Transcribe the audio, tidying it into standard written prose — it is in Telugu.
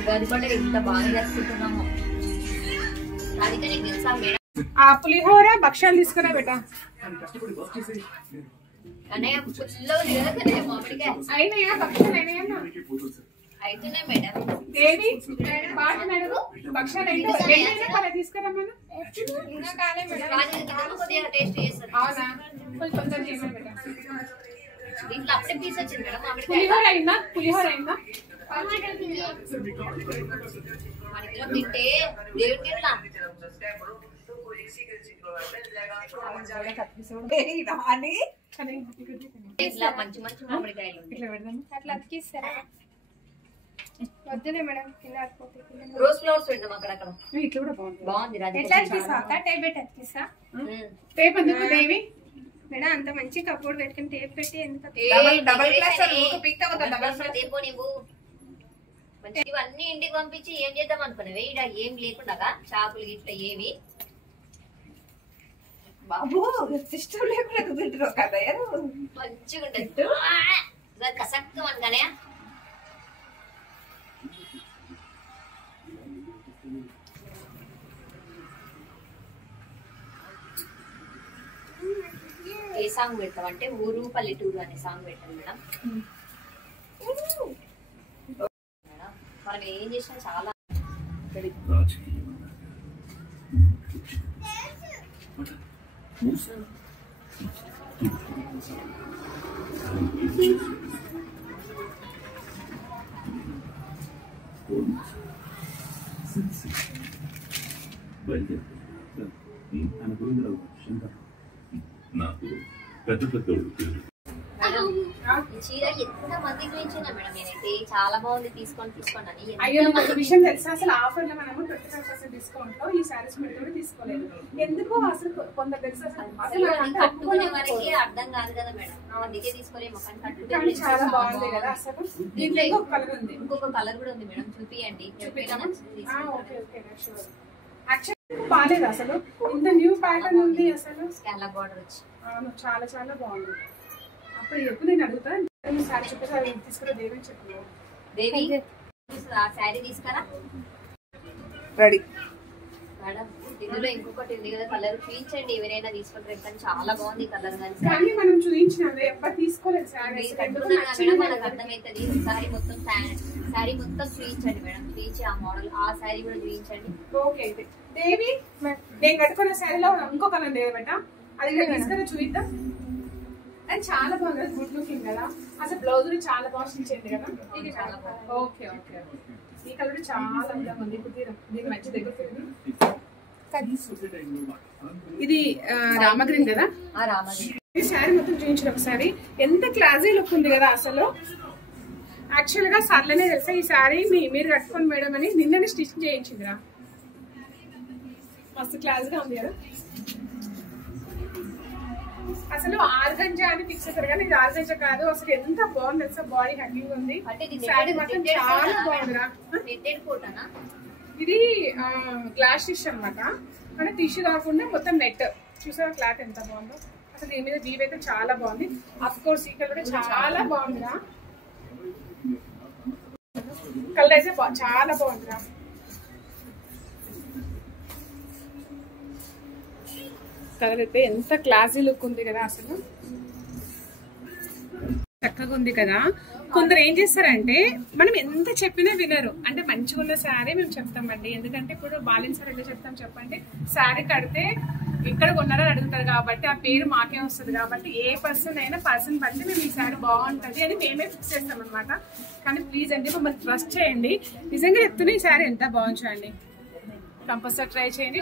ఉగాది పండుగ ఇంత బాగా జరుపుకుంటున్నాము. రాధిక నీకు తెలుసా మేడం? ఆ పులిహోర భక్ష్యాలు తీసుకురా బేట. అన్నయ్య ఫుల్లో కదా మామిడికాయ అయినాయా భక్ష్యాలు అయినాయన్నా? అవుతున్నాయి మేడం. దేవి బాగా నడుగు భక్ష్యాలు అయినా తీసుకురమ్మను. ఇంకా కాలే మేడం. కొద్దిగా టేస్ట్ చేస్తారు. అవునా కొంచెం తొందర చేయమని బేట. దీంట్లో అప్పుడే పీస్ వచ్చింది మేడం మామిడికాయ. పులిహోర అయిందా? పులిహోర అయిందా? మన ఇంట్లో తింటే దేవుడికి ఎట్లా ఇట్లా మంచి మంచి మామిడికాయలు ఇట్లా పెడదాం. అట్లా అతికిస్తారా? వద్దులే మేడం. రోజ్ ఫ్లవర్స్ పెడదాం అక్కడక్కడ. ఇట్లా కూడా బాగుంది. బాగుంది రాధిక. టేప్ పెట్టి అతికిస్తా. టేప్ ఎందుకు దేవి మేడం? అంత మంచి కప్బోర్డ్ పెట్టుకుని టేప్ పెట్టి ఎందుకు? ఇవన్నీ ఇంటికి పంపించి ఏం చేద్దాం అనుకున్నావే? ఇక్కడ ఏం లేకుండా షాపులు ఇట్లా ఏవి బాబు ఇష్టం లేకుండా తింటారు కదా మంచిగా ఉంటుంది. కసక్తం అనగానే ఏ సాంగ్ పెడతాం అంటే ఊరు పల్లెటూరు అనే సాంగ్ పెట్టాను మేడం. మనం ఏం చేసినా చాలా నాకు పెద్ద పెద్దోళ్ళు ఈ చీర ఎంత మందికి వేయించినా మేడం నేనైతే చాలా బాగుంది తీసుకోండి అని. అయ్యో నాకు విషయం తెలుసా? అసలు ఆఫర్ లో మనము 25% డిస్కౌంట్ లో ఈ సారీస్ పెట్టుకుని తీసుకోలేదు. ఎందుకో అసలు కొందరు తెలుసా కట్టుకునే వరకే అర్థం కాదు కదా మేడం, అందుకే తీసుకోలేము. కానీ చాలా బాగుంది కదా అసలు. దీంట్లో ఇంకొక కలర్ ఉంది. ఇంకొక కలర్ కూడా ఉంది మేడం, చూపియండి. బాగాలేదు అసలు, ఇంత న్యూ ప్యాటర్న్ ఉంది అసలు. స్కాలప్ బార్డర్ వచ్చి అవును చాలా చాలా బాగుంది. అప్పుడు ఎప్పుడు నేను అడుగుతాను సారీ చెప్పేసి తీసుకురా దేవి చెప్పు. దేవి ఆ శారీ తీసుకురా రెడీ మేడం. ఇందులో ఇంకొకటి ఉంది కదా కలర్, చూపించండి ఎవరైనా తీసుకుంటారు. కానీ చాలా బాగుంది కలర్. కానీ మనం చూపించినాం ఎప్పుడు తీసుకోలేదు శారీ. మేడం మనకు అర్థమవుతుంది. శారీ మొత్తం చూపించండి మేడం, చూపించి ఆ మోడల్ ఆ శారీ కూడా చూపించండి. ఓకే అయితే దేవి నేను కట్టుకున్న శారీలో ఇంకో కలర్ లేదు బెట, అది తీసుకుని చూద్దాం. అది చాలా బాగుంది, గుడ్ లుకింగ్ కదా. అసలు బ్లౌజ్ కూడా చాలా బాగా స్టిచ్ అయింది కదా. ఓకే ఓకే ఈ కలర్ చాలా అందంగా ఉంది. ఇప్పుడు దీని మంచి దగ్గర ఇది రామగ్రీన్ కదా. ఈ శారీ మొత్తం చూపించిన ఒకసారి ఎంత క్లాసీ లుక్ ఉంది కదా అసలు. యాక్చువల్ గా సర్లనే తెలుసా ఈ శారీ మీరు కట్టుకోండి మేడం అని నిన్ననే స్టిచ్ చేయించిందిరా. మస్తు క్లాస్ గా ఉంది కదా. అసలు ఆర్గంజా అని ఫిక్స్ చేశారు కానీ ఇది ఆర్గంజా కాదు. అసలు ఎంత బాగుంది తెలుసా, బాడీ హ్యాకింగ్ ఉంది. శారీ మొత్తం చాలా బాగుందిరా. ఇది గ్లాస్ టిష్యూ అనమాట, అంటే టిష్యూ కాకుండా మొత్తం నెట్. చూసారా క్లాత్ ఎంత బాగుందో అసలు. దీని మీద వీవ్ అయితే చాలా బాగుంది. అఫ్ కోర్స్ ఈ కలర్ చాలా బాగుందిరా. కలర్ అయితే చాలా బాగుందిరా. కలర్ అయితే ఎంత క్లాసీ లుక్ ఉంది కదా అసలు, చక్కగా ఉంది కదా. కొందరు ఏం చేస్తారంటే మనం ఎంత చెప్పినా వినరు. అంటే మంచిగా ఉన్న శారీ మేము చెప్తామండి, ఎందుకంటే ఇప్పుడు బాలిన సార్ ఎలా చెప్తాం చెప్పండి. శారీ కడితే ఎక్కడ కొన్నారని అడుగుతారు కాబట్టి ఆ పేరు మాకే వస్తుంది. కాబట్టి ఏ పర్సన్ అయినా పర్సన్ బట్టి మేము ఈ శారీ బాగుంటుంది అని మేమే ఫిక్స్ చేస్తాం అనమాట. కానీ ప్లీజ్ అండి మమ్మల్ని ట్రస్ట్ చేయండి. నిజంగా చెప్తున్నా ఈ శారీ ఎంత బాగుంది, కంపల్సరీ ట్రై చేయండి.